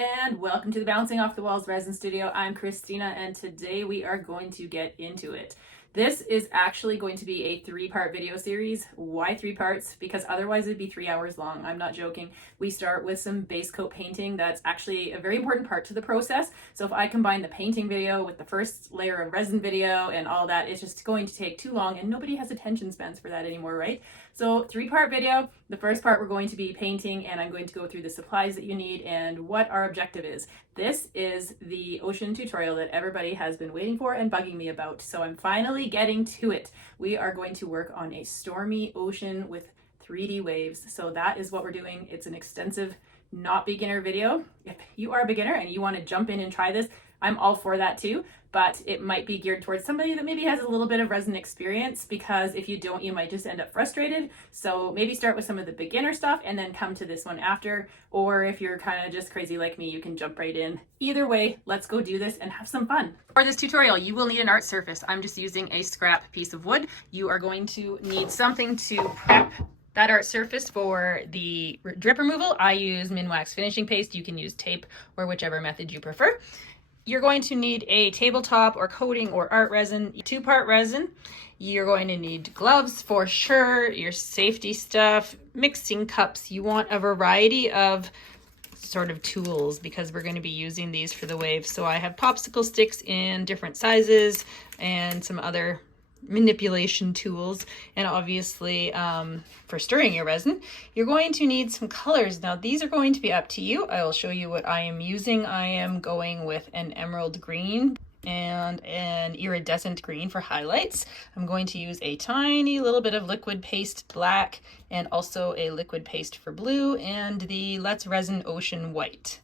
and welcome to the Bouncing Off the Walls Resin Studio. I'm Christina and today we are going to get into it. This is actually going to be a 3-part video series. Why 3 parts? Because otherwise it'd be 3 hours long. I'm not joking. We start with some base coat painting. That's actually a very important part to the process. So if I combine the painting video with the first layer of resin video and all that, it's just going to take too long and nobody has attention spans for that anymore, right? So 3-part video. The first part we're going to be painting and I'm going to go through the supplies that you need and what our objective is. This is the ocean tutorial that everybody has been waiting for and bugging me about. So I'm finally getting to it. We are going to work on a stormy ocean with 3D waves. So that is what we're doing. It's an extensive, not beginner video. If you are a beginner and you want to jump in and try this, I'm all for that too, but it might be geared towards somebody that maybe has a little bit of resin experience, because if you don't, you might just end up frustrated. So maybe start with some of the beginner stuff and then come to this one after. Or if you're kind of just crazy like me, you can jump right in. Either way, let's go do this and have some fun. For this tutorial, you will need an art surface. I'm just using a scrap piece of wood. You are going to need something to prep that art surface for the drip removal. I use Minwax finishing paste. You can use tape or whichever method you prefer. You're going to need a tabletop or coating or art resin, 2-part resin. You're going to need gloves for sure, your safety stuff, mixing cups. You want a variety of sort of tools because we're going to be using these for the waves. So I have popsicle sticks in different sizes and some other manipulation tools, and obviously for stirring your resin you're going to need some colors. Now these are going to be up to you. I will show you what I am using. I am going with an emerald green and an iridescent green for highlights. I'm going to use a tiny little bit of liquid paste black and also a liquid paste for blue and the Let's Resin Ocean White.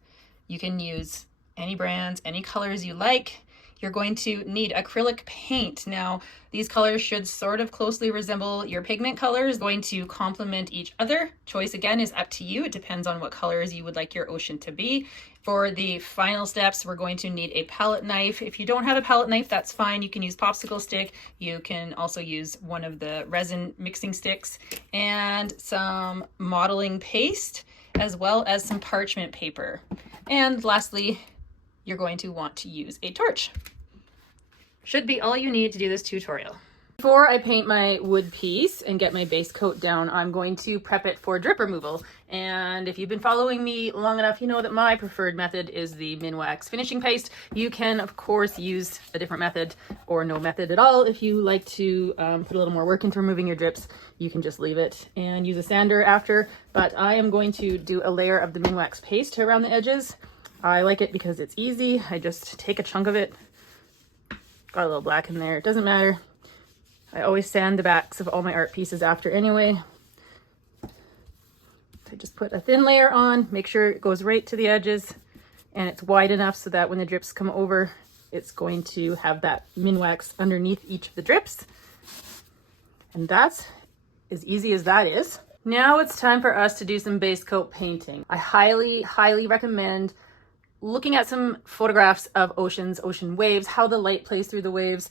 You can use any brands, any colors you like. You're going to need acrylic paint. Now, these colors should sort of closely resemble your pigment colors, going to complement each other. Choice again is up to you. It depends on what colors you would like your ocean to be. For the final steps, we're going to need a palette knife. If you don't have a palette knife, that's fine. You can use popsicle stick. You can also use one of the resin mixing sticks and some modeling paste, as well as some parchment paper. And lastly, you're going to want to use a torch. Should be all you need to do this tutorial. Before I paint my wood piece and get my base coat down, I'm going to prep it for drip removal. And if you've been following me long enough, you know that my preferred method is the Minwax finishing paste. You can, of course, use a different method or no method at all. If you like to put a little more work into removing your drips, you can just leave it and use a sander after. But I am going to do a layer of the Minwax paste around the edges. I like it because it's easy. I just take a chunk of it. Got a little black in there. It doesn't matter. I always sand the backs of all my art pieces after anyway. I just put a thin layer on, make sure it goes right to the edges and it's wide enough so that when the drips come over, it's going to have that Minwax underneath each of the drips. And that's as easy as that is. Now it's time for us to do some base coat painting. I highly, highly recommend looking at some photographs of oceans, ocean waves, how the light plays through the waves.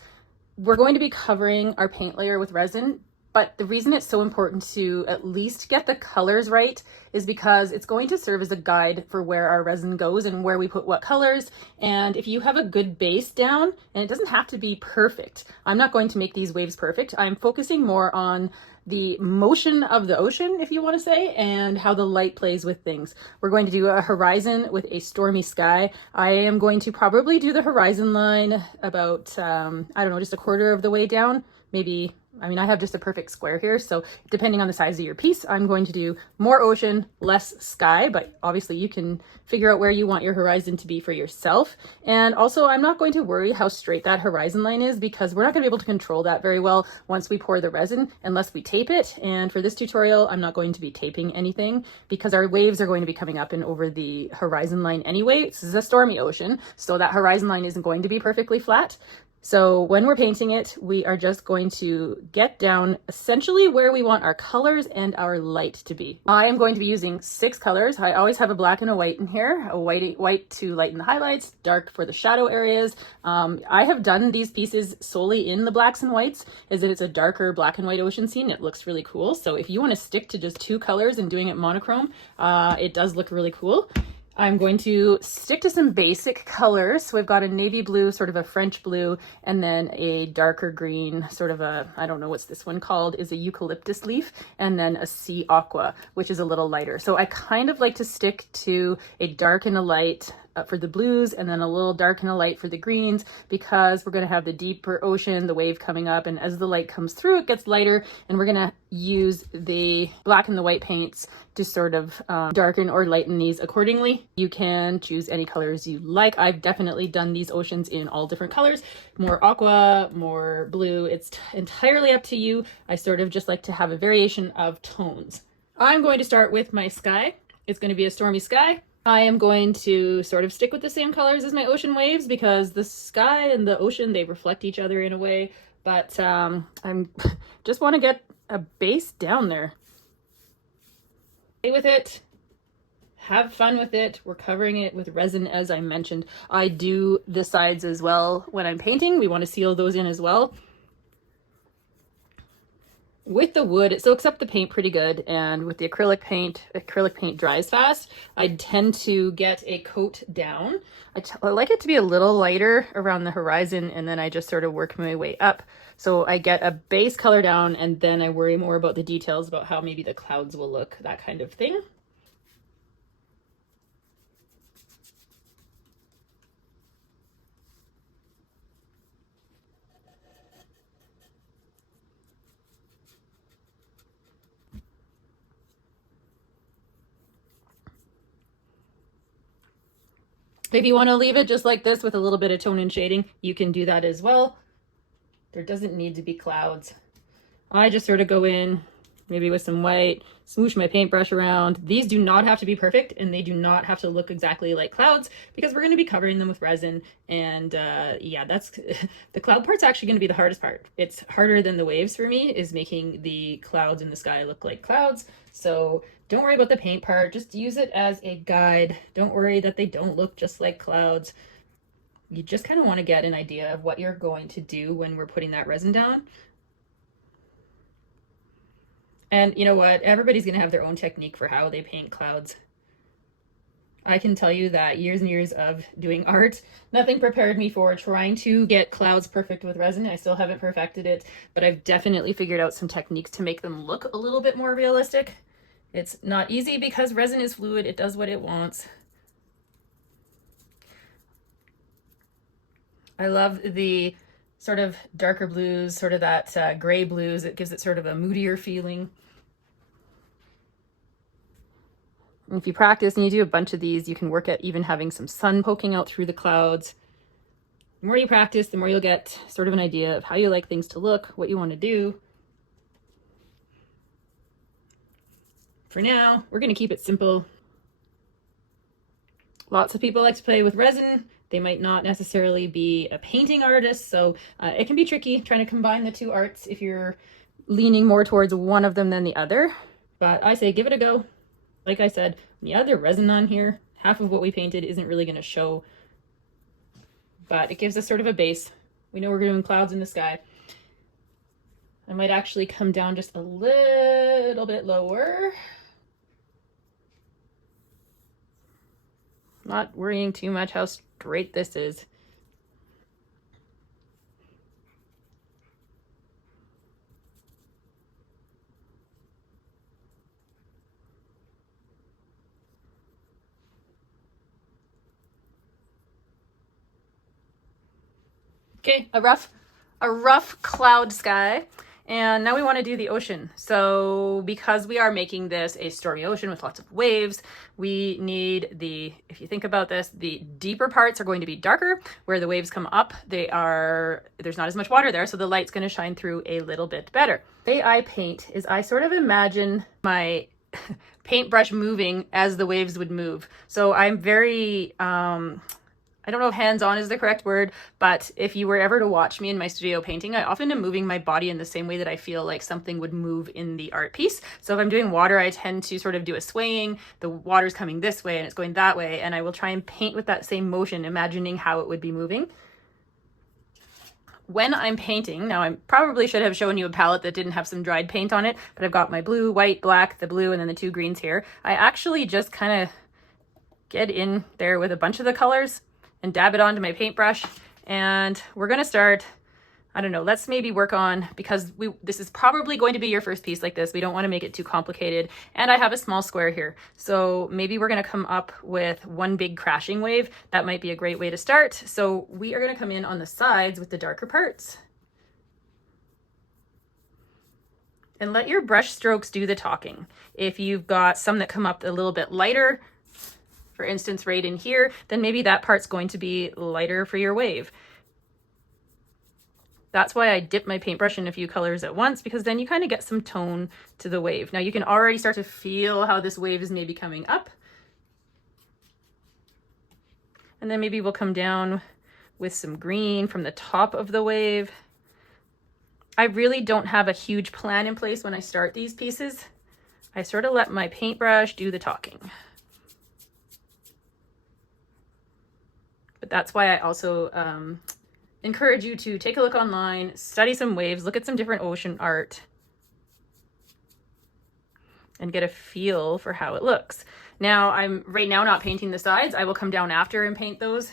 We're going to be covering our paint layer with resin, but the reason it's so important to at least get the colors right is because it's going to serve as a guide for where our resin goes and where we put what colors. And if you have a good base down, and it doesn't have to be perfect, I'm not going to make these waves perfect. I'm focusing more on the motion of the ocean, if you want to say, and how the light plays with things. We're going to do a horizon with a stormy sky. I am going to probably do the horizon line about, I don't know, just a quarter of the way down, maybe. I mean, I have just a perfect square here, so depending on the size of your piece, I'm going to do more ocean, less sky, but obviously you can figure out where you want your horizon to be for yourself. And also, I'm not going to worry how straight that horizon line is because we're not going to be able to control that very well once we pour the resin unless we tape it. And for this tutorial, I'm not going to be taping anything because our waves are going to be coming up and over the horizon line anyway. This is a stormy ocean, so that horizon line isn't going to be perfectly flat. So when we're painting it, we are just going to get down essentially where we want our colors and our light to be. I am going to be using 6 colors. I always have a black and a white in here, a white to lighten the highlights, dark for the shadow areas. I have done these pieces solely in the blacks and whites, as it's a darker black and white ocean scene. It looks really cool. So if you want to stick to just 2 colors and doing it monochrome, it does look really cool. I'm going to stick to some basic colors. So we've got a navy blue, sort of a French blue, and then a darker green, sort of a, I don't know what's this one called, is a eucalyptus leaf, and then a sea aqua, which is a little lighter. So I kind of like to stick to a dark and a light for the blues, and then a little dark and a light for the greens, because we're going to have the deeper ocean, the wave coming up, and as the light comes through, it gets lighter, and we're going to use the black and the white paints to sort of darken or lighten these accordingly. You can choose any colors you like. I've definitely done these oceans in all different colors, more aqua, more blue. It's entirely up to you. I sort of just like to have a variation of tones. I'm going to start with my sky. It's going to be a stormy sky. I am going to sort of stick with the same colors as my ocean waves because the sky and the ocean, they reflect each other in a way, but I'm just want to get a base down there. Play with it, have fun with it. We're covering it with resin, as I mentioned. I do the sides as well when I'm painting. We want to seal those in as well. With the wood, it soaks up the paint pretty good, and with the acrylic paint dries fast. I tend to get a coat down. I like it to be a little lighter around the horizon, and then I just sort of work my way up. So I get a base color down, and then I worry more about the details, about how maybe the clouds will look, that kind of thing. If you want to leave it just like this with a little bit of tone and shading, you can do that as well. There doesn't need to be clouds. I just sort of go in, maybe with some white, smoosh my paintbrush around. These do not have to be perfect, and they do not have to look exactly like clouds, because we're going to be covering them with resin. And yeah, that's the cloud part's actually going to be the hardest part. It's harder than the waves for me, is making the clouds in the sky look like clouds. So don't worry about the paint part. Just use it as a guide. Don't worry that they don't look just like clouds. You just kind of want to get an idea of what you're going to do when we're putting that resin down. And you know what? Everybody's going to have their own technique for how they paint clouds. I can tell you that years and years of doing art, nothing prepared me for trying to get clouds perfect with resin. I still haven't perfected it, but I've definitely figured out some techniques to make them look a little bit more realistic. It's not easy because resin is fluid. It does what it wants. I love the sort of darker blues, sort of that gray blues. It gives it sort of a moodier feeling. And if you practice and you do a bunch of these, you can work at even having some sun poking out through the clouds. The more you practice, the more you'll get sort of an idea of how you like things to look, what you want to do. For now, we're going to keep it simple. Lots of people like to play with resin. They might not necessarily be a painting artist, so it can be tricky trying to combine the two arts if you're leaning more towards one of them than the other. But I say give it a go. Like I said, when you add the resin on here, half of what we painted isn't really going to show, but it gives us sort of a base. We know we're doing clouds in the sky. I might actually come down just a little bit lower. Not worrying too much how straight this is. Okay, a rough cloud sky. And now we want to do the ocean. So because we are making this a stormy ocean with lots of waves, we need if you think about this, the deeper parts are going to be darker. Where the waves come up, there's not as much water there, so the light's going to shine through a little bit better. The way I paint is I sort of imagine my paintbrush moving as the waves would move. So I'm very, I don't know if hands-on is the correct word, but if you were ever to watch me in my studio painting, I often am moving my body in the same way that I feel like something would move in the art piece. So if I'm doing water, I tend to sort of do a swaying, the water's coming this way and it's going that way, and I will try and paint with that same motion, imagining how it would be moving. When I'm painting, now I probably should have shown you a palette that didn't have some dried paint on it, but I've got my blue, white, black, the blue, and then the two greens here. I actually just kind of get in there with a bunch of the colors and dab it onto my paintbrush. And we're gonna start, I don't know, let's maybe work on, because this is probably going to be your first piece like this. We don't want to make it too complicated. And I have a small square here. So maybe we're going to come up with one big crashing wave. That might be a great way to start. So we are going to come in on the sides with the darker parts. And let your brush strokes do the talking. If you've got some that come up a little bit lighter, for instance, right in here, then maybe that part's going to be lighter for your wave. That's why I dip my paintbrush in a few colors at once, because then you kind of get some tone to the wave. Now you can already start to feel how this wave is maybe coming up. And then maybe we'll come down with some green from the top of the wave. I really don't have a huge plan in place when I start these pieces. I sort of let my paintbrush do the talking. But that's why I also encourage you to take a look online, study some waves, look at some different ocean art, and get a feel for how it looks. Now, I'm right now not painting the sides. I will come down after and paint those.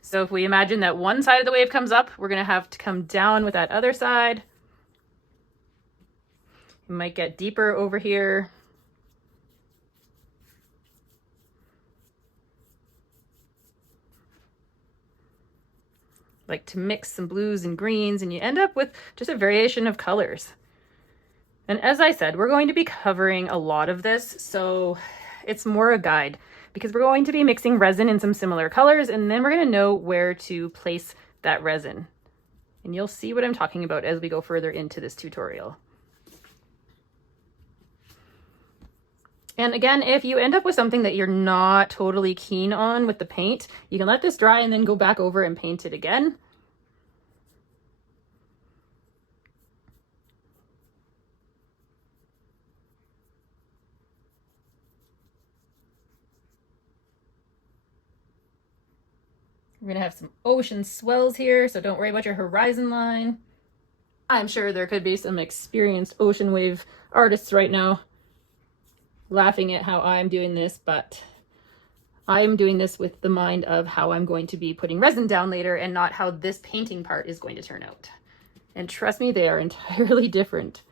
So if we imagine that one side of the wave comes up, we're going to have to come down with that other side. It might get deeper over here. Like to mix some blues and greens, and you end up with just a variation of colors. And as I said, we're going to be covering a lot of this, so it's more a guide, because we're going to be mixing resin in some similar colors, and then we're going to know where to place that resin. And you'll see what I'm talking about as we go further into this tutorial. And again, if you end up with something that you're not totally keen on with the paint, you can let this dry and then go back over and paint it again. We're gonna have some ocean swells here, so don't worry about your horizon line. I'm sure there could be some experienced ocean wave artists right now laughing at how I'm doing this, but I'm doing this with the mind of how I'm going to be putting resin down later and not how this painting part is going to turn out. And trust me, they are entirely different.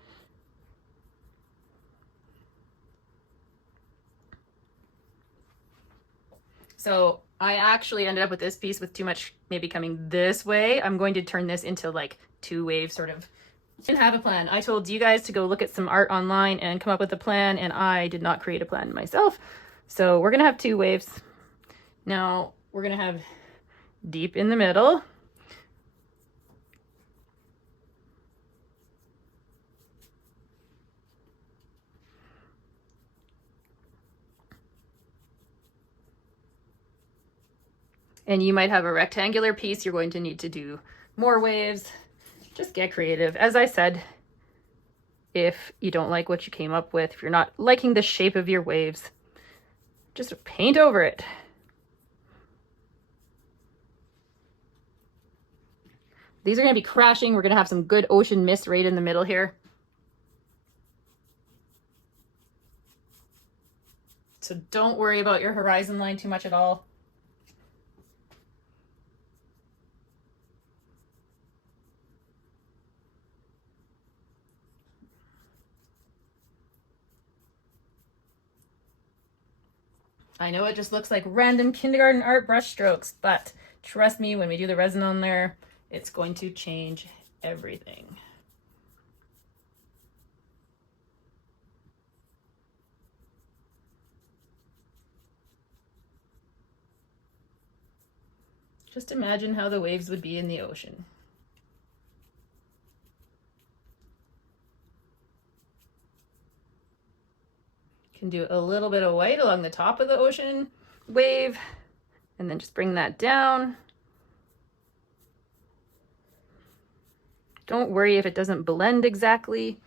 So I actually ended up with this piece with too much maybe coming this way. I'm going to turn this into like two waves sort of. Didn't have a plan. I told you guys to go look at some art online and come up with a plan, and I did not create a plan myself. So we're gonna have two waves. Now we're gonna have deep in the middle. And you might have a rectangular piece. You're going to need to do more waves. Just get creative. As I said, if you don't like what you came up with, if you're not liking the shape of your waves, just paint over it. These are going to be crashing. We're going to have some good ocean mist right in the middle here. So don't worry about your horizon line too much at all. I know it just looks like random kindergarten art brush strokes, but trust me, when we do the resin on there, it's going to change everything. Just imagine how the waves would be in the ocean. Can do a little bit of white along the top of the ocean wave, and then just bring that down. Don't worry if it doesn't blend exactly.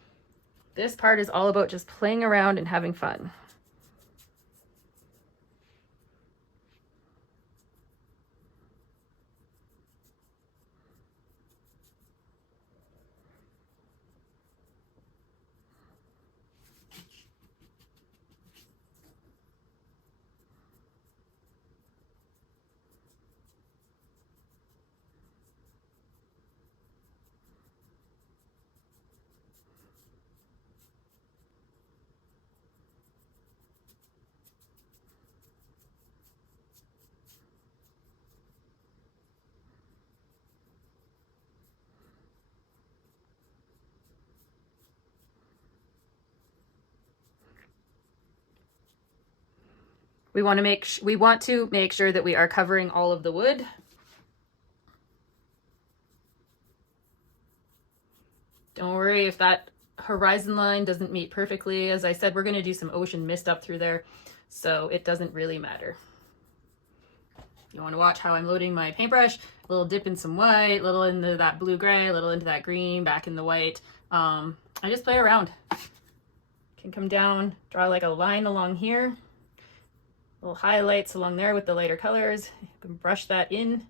This part is all about just playing around and having fun. We want to make sure that we are covering all of the wood. Don't worry if that horizon line doesn't meet perfectly. As I said, we're going to do some ocean mist up through there, so it doesn't really matter. You want to watch how I'm loading my paintbrush, a little dip in some white, a little into that blue-gray, a little into that green, back in the white. I just play around. Can come down, draw like a line along here, little highlights along there with the lighter colors. You can brush that in.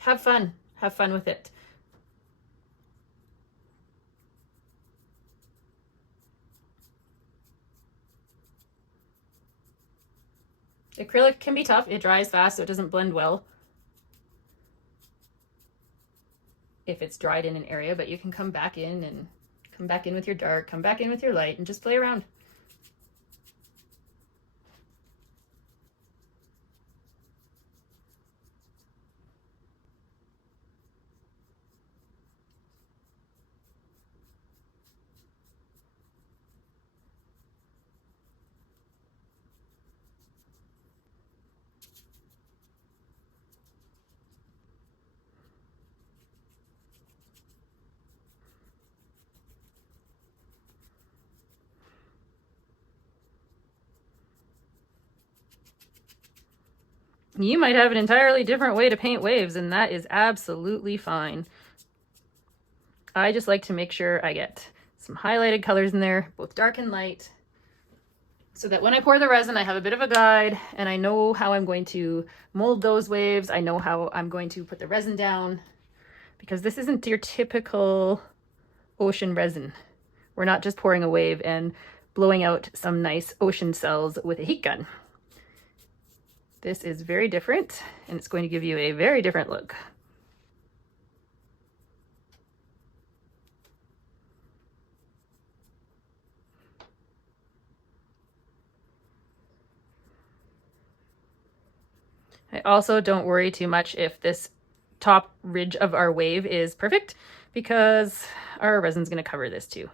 Have fun with it. Acrylic can be tough. It dries fast, so it doesn't blend well if it's dried in an area, but you can come back in with your dark, come back in with your light, and just play around. You might have an entirely different way to paint waves, and that is absolutely fine. I just like to make sure I get some highlighted colors in there, both dark and light, so that when I pour the resin, I have a bit of a guide and I know how I'm going to mold those waves. I know how I'm going to put the resin down, because this isn't your typical ocean resin. We're not just pouring a wave and blowing out some nice ocean cells with a heat gun. This is very different, and it's going to give you a very different look. I also don't worry too much if this top ridge of our wave is perfect, because our resin's going to cover this too.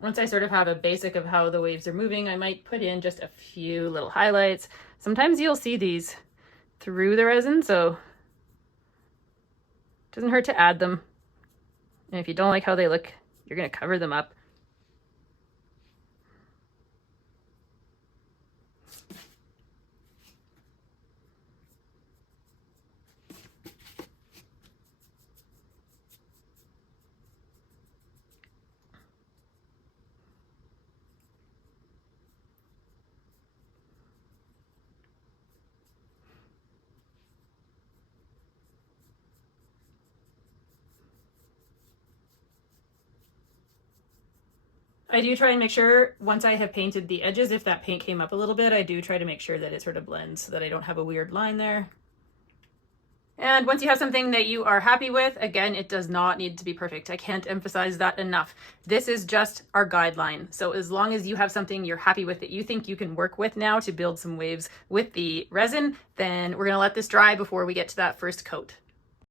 Once I sort of have a basic of how the waves are moving, I might put in just a few little highlights. Sometimes you'll see these through the resin, so it doesn't hurt to add them. And if you don't like how they look, you're going to cover them up. I do try and make sure once I have painted the edges, if that paint came up a little bit, I do try to make sure that it sort of blends so that I don't have a weird line there. And once you have something that you are happy with, again, it does not need to be perfect. I can't emphasize that enough. This is just our guideline. So as long as you have something you're happy with that you think you can work with now to build some waves with the resin, then we're going to let this dry before we get to that first coat.